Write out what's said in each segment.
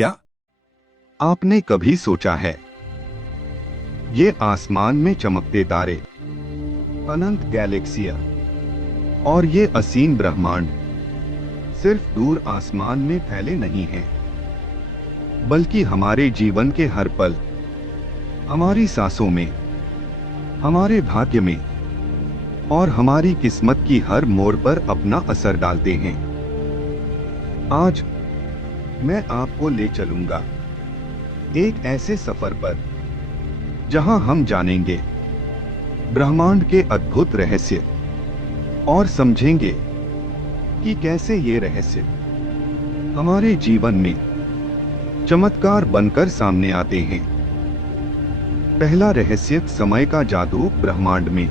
क्या आपने कभी सोचा है, ये आसमान में चमकते तारे, अनंत गैलेक्सियां और ये असीम ब्रह्मांड सिर्फ दूर आसमान में फैले नहीं हैं, बल्कि हमारे जीवन के हर पल, हमारी सांसों में, हमारे भाग्य में और हमारी किस्मत की हर मोड़ पर अपना असर डालते हैं। आज मैं आपको ले चलूंगा एक ऐसे सफर पर जहां हम जानेंगे ब्रह्मांड के अद्भुत रहस्य और समझेंगे कि कैसे ये रहस्य हमारे जीवन में चमत्कार बनकर सामने आते हैं। पहला रहस्य, समय का जादू। ब्रह्मांड में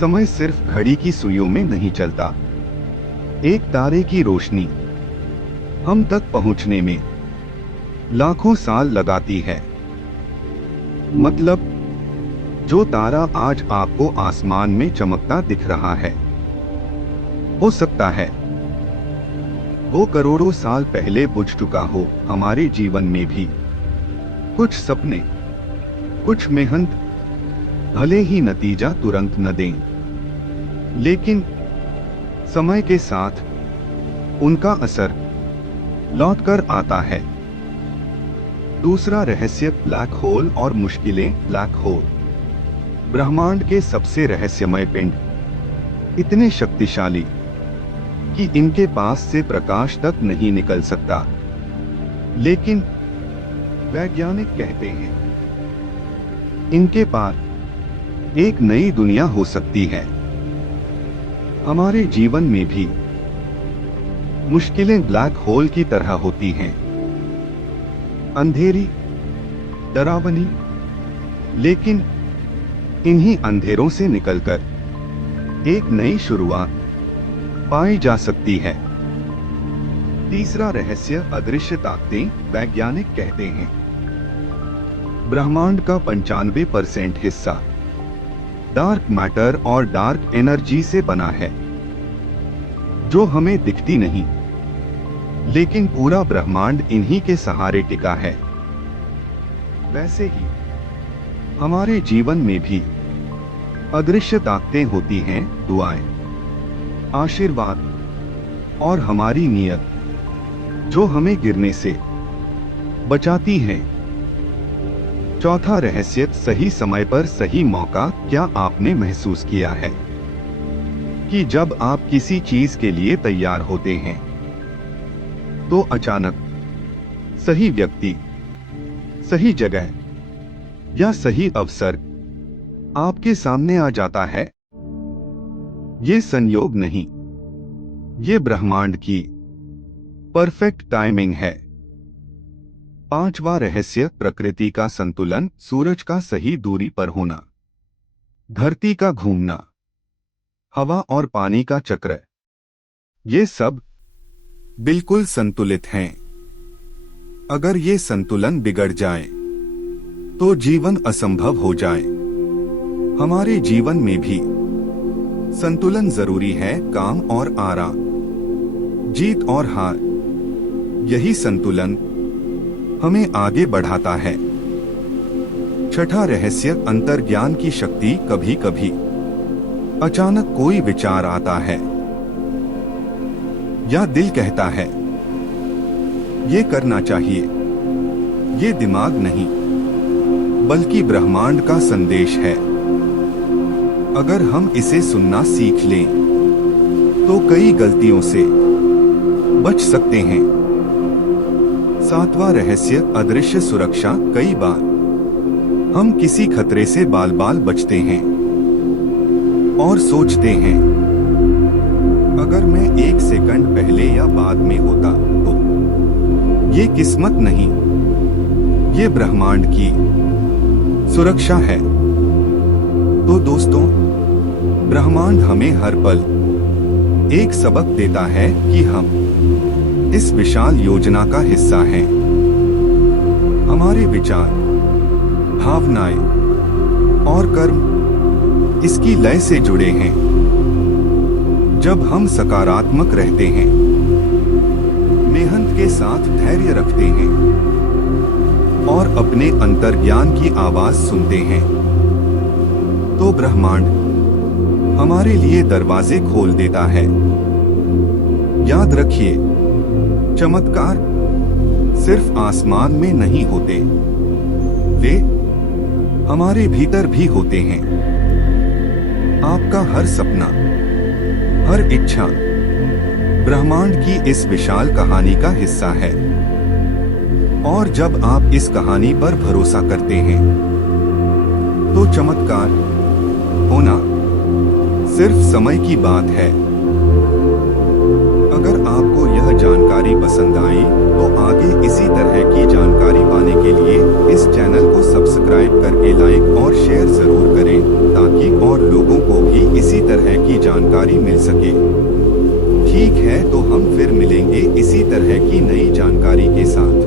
समय सिर्फ घड़ी की सुइयों में नहीं चलता। एक तारे की रोशनी हम तक पहुंचने में लाखों साल लगाती है। मतलब, जो तारा आज आपको आसमान में चमकता दिख रहा है, हो सकता है वो करोड़ों साल पहले बुझ चुका हो। हमारे जीवन में भी कुछ सपने, कुछ मेहनत, भले ही नतीजा तुरंत न दें, लेकिन समय के साथ उनका असर लौटकर आता है। दूसरा रहस्य, ब्लैक होल और मुश्किलें। ब्लैक होल ब्रह्मांड के सबसे रहस्यमय पिंड, इतने शक्तिशाली कि इनके पास से प्रकाश तक नहीं निकल सकता, लेकिन वैज्ञानिक कहते हैं इनके पार एक नई दुनिया हो सकती है। हमारे जीवन में भी मुश्किलें ब्लैक होल की तरह होती हैं, अंधेरी, डरावनी, लेकिन इन्हीं अंधेरों से निकलकर एक नई शुरुआत पाई जा सकती है। तीसरा रहस्य, अदृश्य ताकतें। वैज्ञानिक कहते हैं ब्रह्मांड का 95% हिस्सा डार्क मैटर और डार्क एनर्जी से बना है, जो हमें दिखती नहीं, लेकिन पूरा ब्रह्मांड इन्हीं के सहारे टिका है। वैसे ही हमारे जीवन में भी अदृश्य ताकतें होती हैं, दुआएं, आशीर्वाद और हमारी नीयत, जो हमें गिरने से बचाती हैं। चौथा रहस्य, सही समय पर सही मौका। क्या आपने महसूस किया है कि जब आप किसी चीज के लिए तैयार होते हैं, तो अचानक सही व्यक्ति, सही जगह या सही अवसर आपके सामने आ जाता है? ये संयोग नहीं, ये ब्रह्मांड की परफेक्ट टाइमिंग है। पांचवा रहस्य, प्रकृति का संतुलन। सूरज का सही दूरी पर होना, धरती का घूमना, हवा और पानी का चक्र, ये सब बिल्कुल संतुलित हैं। अगर ये संतुलन बिगड़ जाए तो जीवन असंभव हो जाए। हमारे जीवन में भी संतुलन जरूरी है, काम और आराम, जीत और हार। यही संतुलन हमें आगे बढ़ाता है। छठा रहस्य, अंतर्ज्ञान की शक्ति। कभी कभी अचानक कोई विचार आता है या दिल कहता है ये करना चाहिए। ये दिमाग नहीं, बल्कि ब्रह्मांड का संदेश है। अगर हम इसे सुनना सीख लें तो कई गलतियों से बच सकते हैं। सातवां रहस्य, अदृश्य सुरक्षा। कई बार हम किसी खतरे से बाल बाल बचते हैं और सोचते हैं अगर मैं 1 सेकंड पहले या बाद में होता तो। ये किस्मत नहीं, ये ब्रह्मांड की सुरक्षा है। तो दोस्तों, ब्रह्मांड हमें हर पल एक सबक देता है कि हम इस विशाल योजना का हिस्सा हैं। हमारे विचार, भावनाएं और कर्म इसकी लय से जुड़े हैं। जब हम सकारात्मक रहते हैं, मेहनत के साथ धैर्य रखते हैं और अपने अंतर्ज्ञान की आवाज सुनते हैं, तो ब्रह्मांड हमारे लिए दरवाजे खोल देता है। याद रखिए, चमत्कार सिर्फ आसमान में नहीं होते, वे हमारे भीतर भी होते हैं। आपका हर सपना, हर इच्छा ब्रह्मांड की इस विशाल कहानी का हिस्सा है। और जब आप इस कहानी पर भरोसा करते हैं, तो चमत्कार होना सिर्फ समय की बात है। अगर आपको यह जानकारी पसंद आई, तो आगे इसी तरह की जानकारी पाने के लिए इस चैनल को सब्सक्राइब करके लाइक और शेयर जरूर करें, ताकि और लोगों को भी इसी तरह की जानकारी मिल सके। ठीक है, तो हम फिर मिलेंगे इसी तरह की नई जानकारी के साथ।